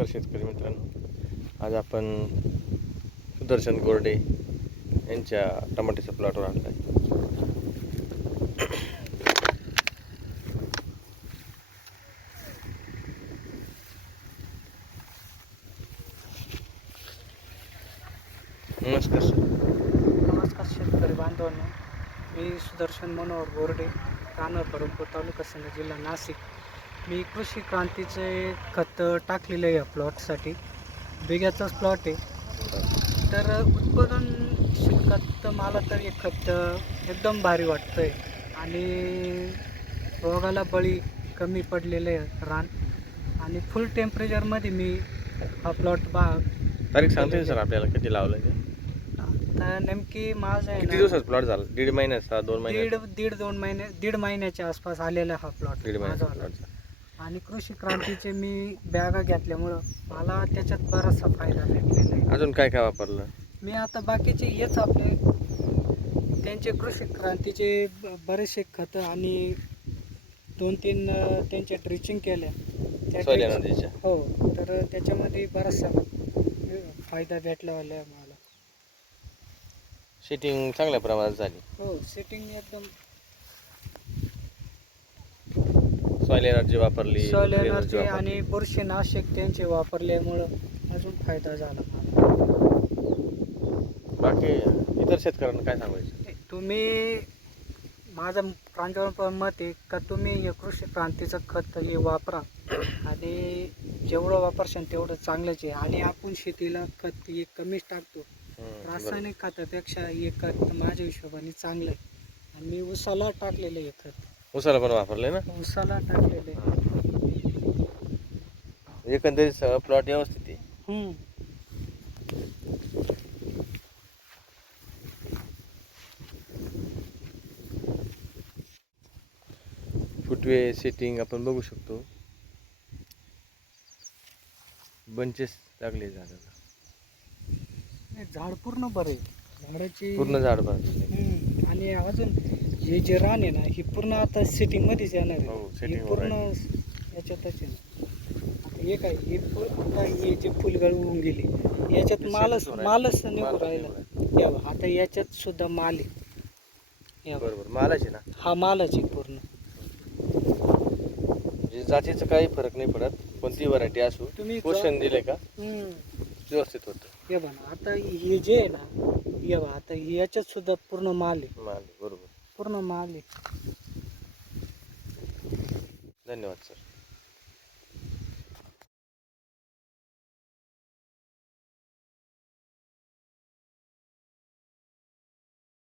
नमस्कार शेतकरी मित्रांनो, आज आपण सुदर्शन गोरडे यांच्या टमाट्याच्या प्लॉटवर आणला आहे. नमस्कार सर. नमस्कार शेतकरी बांधवांनो, मी सुदर्शन मनोहर गोरडे, राहणार परंपूर, तालुका सिन्नर, जिल्हा नाशिक. मी कृषी क्रांतीचे खत टाकलेलं आहे या प्लॉटसाठी. बिग्याचाच प्लॉट आहे. तर उत्पादन शिल्लकात मला तर हे खत एकदम भारी वाटतं आहे आणि रोगाला बळी कमी पडलेलं आहे रान. आणि फुल टेम्परेचरमध्ये मी हा प्लॉट तारीख सांगते सर आपल्याला किती लावलं ते? तर नेमकी माझं आहे किती ना, दिवसाचा प्लॉट झाला? 1.5 महिन्याचा, 2 महिन्याचा? दीड महिन्याच्या आसपास आलेला हा प्लॉट 1.5 महिन्याचा माझा. प्लॉट. आणि कृषी क्रांतीचे मी बॅगा घेतल्यामुळं मला त्याच्यात बराचसा फायदा भेटलेला आहे. अजून काय काय वापरलं? मी आता बाकीचे हेच आपले त्यांचे कृषी क्रांतीचे बरेचसे खतं आणि 2-3 त्यांच्या ड्रिचिंग केल्या त्या सोया नदीच्या. हो, तर त्याच्यामध्ये बराचसा फायदा भेटलावाला आहे मला. शेटिंग चांगल्या प्रमाणात झाली. हो, सेटिंग एकदम. सॉइल एनर्जी वापरली, सॉइल green एनर्जी energy आणि बुरशीनाशक त्यांचे वापरल्यामुळं अजून फायदा झाला मला. बाकी इतर शेतकऱ्यांना काय सांगायचं? तुम्ही, माझं प्रांजळ मत आहे का तुम्ही हे कृषी क्रांतीचं खत हे वापरा आणि जेवढं वापरशाल तेवढं चांगलंच आहे. आणि आपण शेतीला खत हे कमीच टाकतो. रासायनिक खतापेक्षा हे खत माझ्या हिशोबाने चांगलं आहे. आणि मी उसाला टाकलेलं आहे खत. उसाला पण वापरले ना? उसाला टाकलेलं आहे. एकंदरीत प्लॉट व्यवस्थित आहे. फुटवे सेटिंग आपण बघू शकतो. बंचेस लागले झाडाला. झाड पूर्ण बरे झाडाची, पूर्ण झाड भरले. आणि अजून हे जे रान आहे ना, ही पूर्ण आता सेटिंग मध्येच येणार आहे. हो, हे सेटिंग पूर्ण याच्यातच आहे ना. आता हे काय, हे आता हे जे फुलगळ होऊन गेली याच्यात मालच निघून राहिला. या बघा, आता याच्यात सुद्धा माल आहे. बरोबर, मालाच आहे ना. हा मालच आहे पूर्ण. म्हणजे जातीचं काही फरक नाही पडत, कोणती व्हरायटी असू, तुम्ही पोषण दिले का व्यवस्थित होतं. हे बघा, आता हे जे आहे ना, हे बघा, आता याच्यात सुद्धा पूर्ण माल आहे. माल, बरोबर. पूर्ण माल आहे. धन्यवाद सर.